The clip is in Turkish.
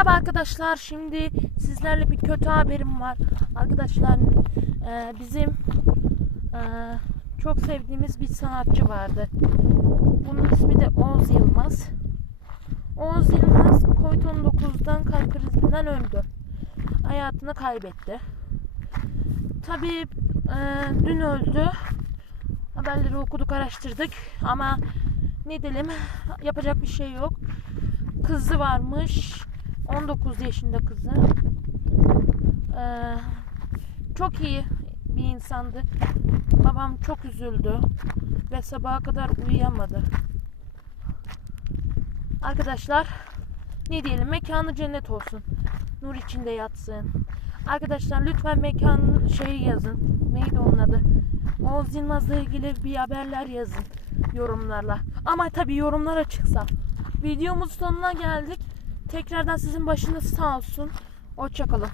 Merhaba arkadaşlar. Şimdi sizlerle bir kötü haberim var. Arkadaşlar e, bizim e, çok sevdiğimiz bir sanatçı vardı. Bunun ismi de Oğuz Yılmaz. Oğuz Yılmaz Covid-19'dan kalp krizinden öldü. Hayatını kaybetti. Tabii e, dün öldü. Haberleri okuduk, araştırdık ama ne diyelim yapacak bir şey yok. Kızı varmış. 19 yaşında kızı. Ee, çok iyi bir insandı. Babam çok üzüldü ve sabaha kadar uyuyamadı. Arkadaşlar ne diyelim mekanı cennet olsun. Nur içinde yatsın. Arkadaşlar lütfen mekan şeyi yazın. Neydi onun adı? Oğuz Yılmaz'la ilgili bir haberler yazın yorumlarla. Ama tabii yorumlar açıksa. Videomuz sonuna geldik. Tekrardan sizin başınız sağ olsun. Hoşçakalın.